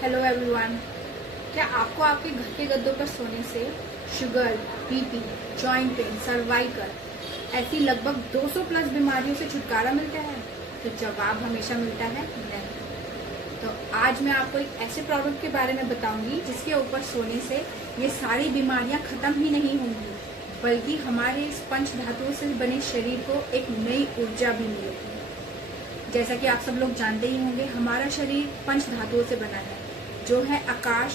Hello everyone. क्या आपको आपके घर के गद्दों पर सोने से sugar, BP, joint pain, cervical ऐसी लगभग 200 प्लस बीमारियों से छुटकारा मिलता है? तो जवाब हमेशा मिलता है नहीं। तो आज मैं आपको एक ऐसे प्रोडक्ट के बारे में बताऊंगी जिसके ऊपर सोने से ये सारी बीमारियां खत्म ही नहीं होंगी, बल्कि हमारे इस पंच धातुओं से बने शरीर को एक नई ऊर्जा भी मिलेगी। जैसा कि आप सब लोग जानते ही होंगे, हमारा शरीर पंच धातुओं से बना है, जो है आकाश,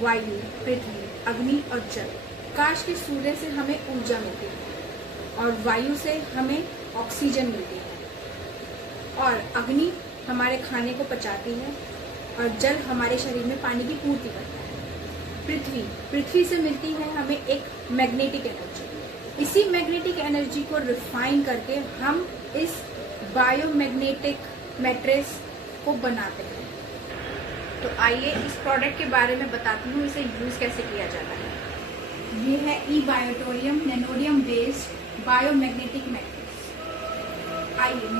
वायु, पृथ्वी, अग्नि और जल। आकाश के सूर्य से हमें ऊर्जा मिलती है और वायु से हमें ऑक्सीजन मिलती है और अग्नि हमारे खाने को पचाती है और जल हमारे शरीर में पानी की पूर्ति करता है। पृथ्वी से मिलती है हमें एक मैग्नेटिक एनर्जी। इसी मैग्नेटिक एनर्जी को रिफाइन करके हम इस बायोमैग्नेटिक मैट्रेस को बनाते हैं। तो आइए इस प्रोडक्ट के बारे में बताती हूँ, इसे यूज कैसे किया जाता है। ये है ई-बायोटोरियम नैनोडियम बेस्ड बायोमैग्नेटिक मैट्रेस। आइए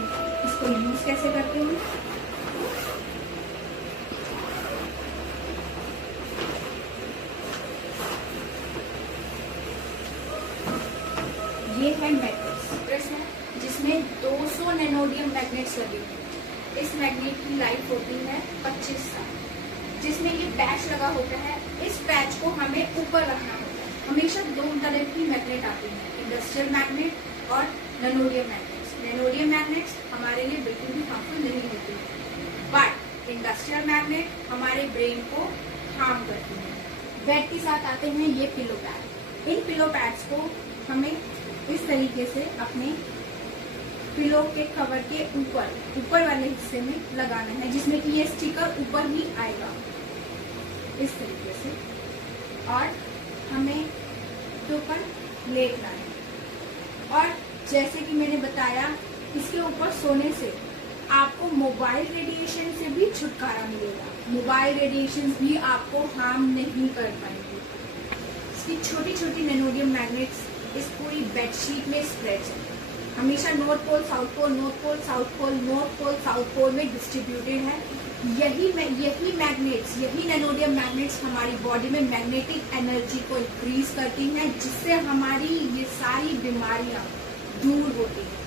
इसको यूज कैसे करते हैं। ये है मैट्रेस है जिसमें 200 नैनोडियम मैग्नेट्स लगे हुए हैं। इस मैग्नेट की लाइफ होती है 25 साल। जिसमें ये पैच लगा होता है, इस पैच को हमें ऊपर रखना होता है। हमेशा दो तरह की मैग्नेट आती है, इंडस्ट्रियल मैग्नेट और नैनोडियम मैग्नेट्स। नैनोडियम मैग्नेट्स हमारे लिए बिल्कुल भी हार्मफुल नहीं होती, बट इंडस्ट्रियल मैग्नेट हमारे ब्रेन को हार्म करती है। बेड के साथ आते हैं ये पिलो पैड। इन पिलो पैड्स को हमें इस तरीके से अपने पिलो के कवर के ऊपर वाले हिस्से में लगाना है, जिसमें कि ये स्टिकर ऊपर ही आएगा इस तरीके से, और हमें इसके ऊपर लेटना है। और जैसे कि मैंने बताया, इसके ऊपर सोने से आपको मोबाइल रेडिएशन से भी छुटकारा मिलेगा। मोबाइल रेडिएशन भी आपको हार्म नहीं कर पाएंगे। इसकी छोटी छोटी नैनोडियम मैग्नेट्स इस पूरी बेडशीट में स्प्रेड है। हमेशा north pole south pole, north pole south pole, north pole south pole में डिस्ट्रीब्यूटेड है। यही मैग्नेट्स, यही नैनोडियम मैग्नेट्स हमारी बॉडी में मैग्नेटिक एनर्जी को इंक्रीज करती हैं, जिससे हमारी ये सारी बीमारियां दूर होती हैं।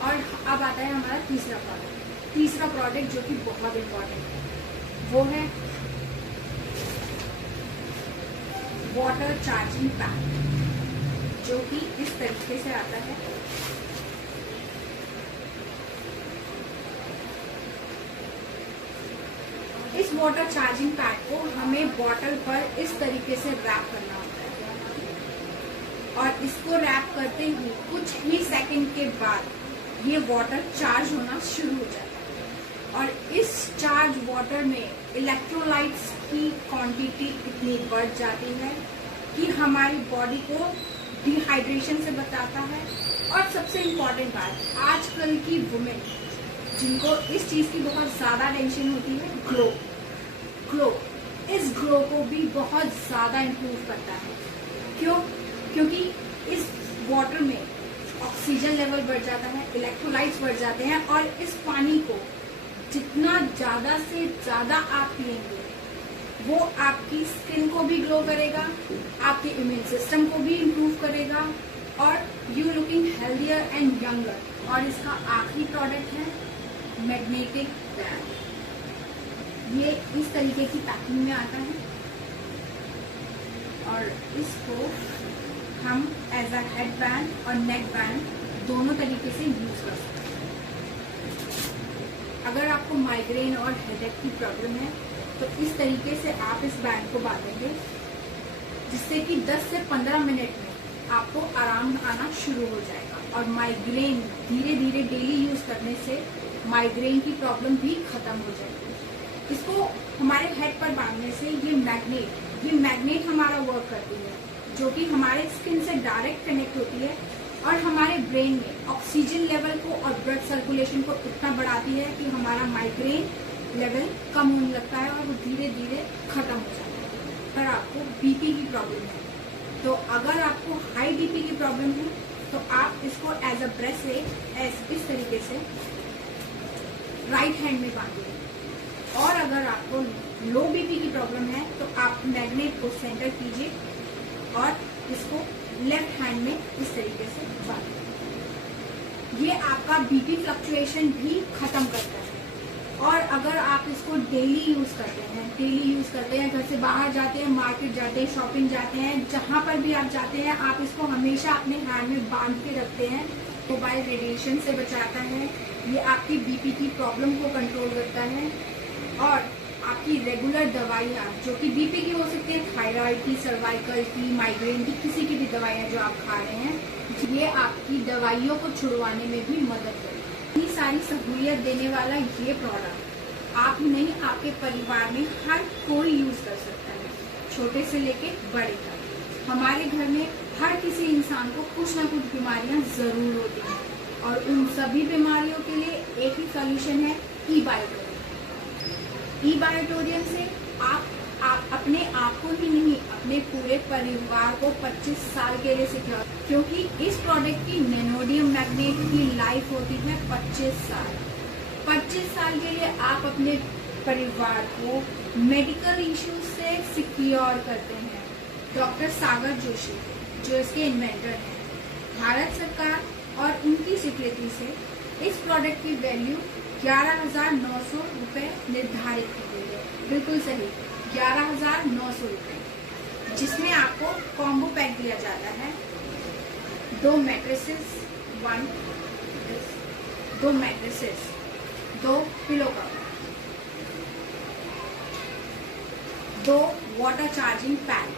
और अब आता है हमारा तीसरा प्रोडक्ट जो कि बहुत इम्पोर्टेंट है, वो है वाटर चार्जिंग पैड, जो कि इस तरीके से आता है। इस वाटर चार्जिंग पैड को हमें बॉटल पर इस तरीके से रैप करना होता है और इसको रैप करते ही कुछ ही सेकंड के बाद ये वाटर चार्ज होना शुरू हो जाता है। और इस चार्ज वाटर में इलेक्ट्रोलाइट्स की क्वांटिटी इतनी बढ़ जाती है कि हमारी बॉडी को डिहाइड्रेशन से बचाता है। और सबसे इम्पोर्टेंट बात, आजकल की वुमेन जिनको इस चीज की बहुत ज्यादा टेंशन होती है, ग्लो, इस ग्लो को भी बहुत ज्यादा इम्प्रूव करता है। क्यों? क्योंकि इस वाटर में ऑक्सीजन लेवल बढ़ जाता है, इलेक्ट्रोलाइट्स बढ़ जाते हैं, और इस पानी को जितना ज्यादा से ज्यादा आप पिएंगे, वो आपकी स्किन को भी ग्लो करेगा, आपके इम्यून सिस्टम को भी इम्प्रूव करेगा, और you looking healthier and younger. और इसका आखिरी प्रोडक्ट है मैग्नेटिक बैंड। ये इस तरीके की पैकिंग में आता है और इसको हम एज अ हेड बैंड और नेक बैंड दोनों तरीके से यूज कर सकते हैं। अगर आपको माइग्रेन और हेडेक की प्रॉब्लम है तो इस तरीके से आप इस बैंड को बांधेंगे, जिससे कि 10 से 15 मिनट में आपको आराम आना शुरू हो जाएगा। और माइग्रेन धीरे धीरे डेली यूज करने से माइग्रेन की प्रॉब्लम भी खत्म हो जाएगी। इसको हमारे हेड पर बांधने से ये मैग्नेट हमारा वर्क करती है, जो कि हमारे स्किन से डायरेक्ट कनेक्ट होती है और हमारे ब्रेन में ऑक्सीजन लेवल को और ब्लड सर्कुलेशन को इतना बढ़ाती है कि हमारा माइग्रेन लेवल कम होने लगता है और वो धीरे धीरे खत्म हो जाता है। अगर आपको बीपी की प्रॉब्लम है, तो अगर आपको हाई बीपी की प्रॉब्लम है तो आप इसको एज अ ब्रेसलेट इस तरीके से राइट हैंड में बांधिए। और अगर आपको लो बीपी की प्रॉब्लम है तो आप मैग्नेट को सेंटर कीजिए और इसको लेफ्ट हैंड में इस तरीके से बांधिए। ये आपका बीपी फ्लक्चुएशन भी खत्म करता है। और अगर आप इसको डेली यूज करते हैं, घर से बाहर जाते हैं, मार्केट जाते हैं, शॉपिंग जाते हैं, जहां पर भी आप जाते हैं, आप इसको हमेशा अपने हैंड में बांध के रखते हैं। मोबाइल रेडिएशन से बचाता है, ये आपकी बीपी की प्रॉब्लम को कंट्रोल करता है और आपकी रेगुलर दवाइयाँ जो कि बीपी की हो सकती है, थायराइड की, सर्वाइकल की, माइग्रेन की, किसी की भी दवाइयाँ जो आप खा रहे हैं, ये आपकी दवाइयों को छुड़वाने में भी मदद करेगी। इतनी सारी सहूलियत देने वाला ये प्रोडक्ट आप ही नहीं, आपके परिवार में हर कोई यूज कर सकता है, छोटे से लेके बड़े तक। हमारे घर में हर किसी इंसान को कुछ ना कुछ बीमारियां जरूर होती हैं और उन सभी बीमारियों के लिए एक ही सॉल्यूशन है, ई बायोटोरियम। ई बायोटोरियम से आप अपने आप को ही नहीं, अपने पूरे परिवार को 25 साल के लिए सिक्योर, क्योंकि इस प्रोडक्ट की नैनोडियम मैग्नेट की लाइफ होती है 25 साल। 25 साल के लिए आप अपने परिवार को मेडिकल इश्यूज से सिक्योर करते हैं। डॉक्टर सागर जोशी जो इसके इन्वेंटर हैं, भारत सरकार और उनकी स्वीकृति से इस प्रोडक्ट की वैल्यू 11,900 रुपए निर्धारित की गई है। बिल्कुल सही, 11,900 रुपए, जिसमें आपको कॉम्बो पैक दिया जाता है। 2 mattresses, 2 pillow cover, 2 water charging pad,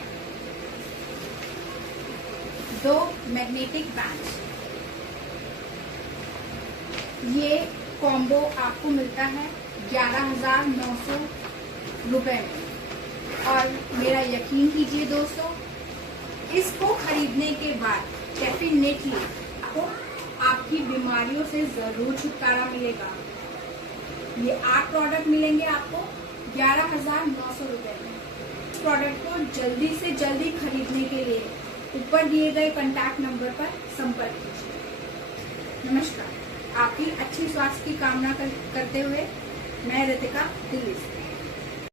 2 magnetic band. ये कॉम्बो आपको मिलता है 11,900 रुपए में। और मेरा यकीन कीजिए दोस्तों, इसको खरीदने के बाद डेफिनेटली आपको आपकी बीमारियों से जरूर छुटकारा मिलेगा। ये 8 प्रोडक्ट मिलेंगे आपको 11,900 रुपए में। इस प्रोडक्ट को जल्दी से जल्दी खरीदने के लिए ऊपर दिए गए कॉन्टैक्ट नंबर पर संपर्क कीजिए। नमस्कार, आपकी अच्छी स्वास्थ्य की कामना करते हुए मैं रितिका, दिल्ली से।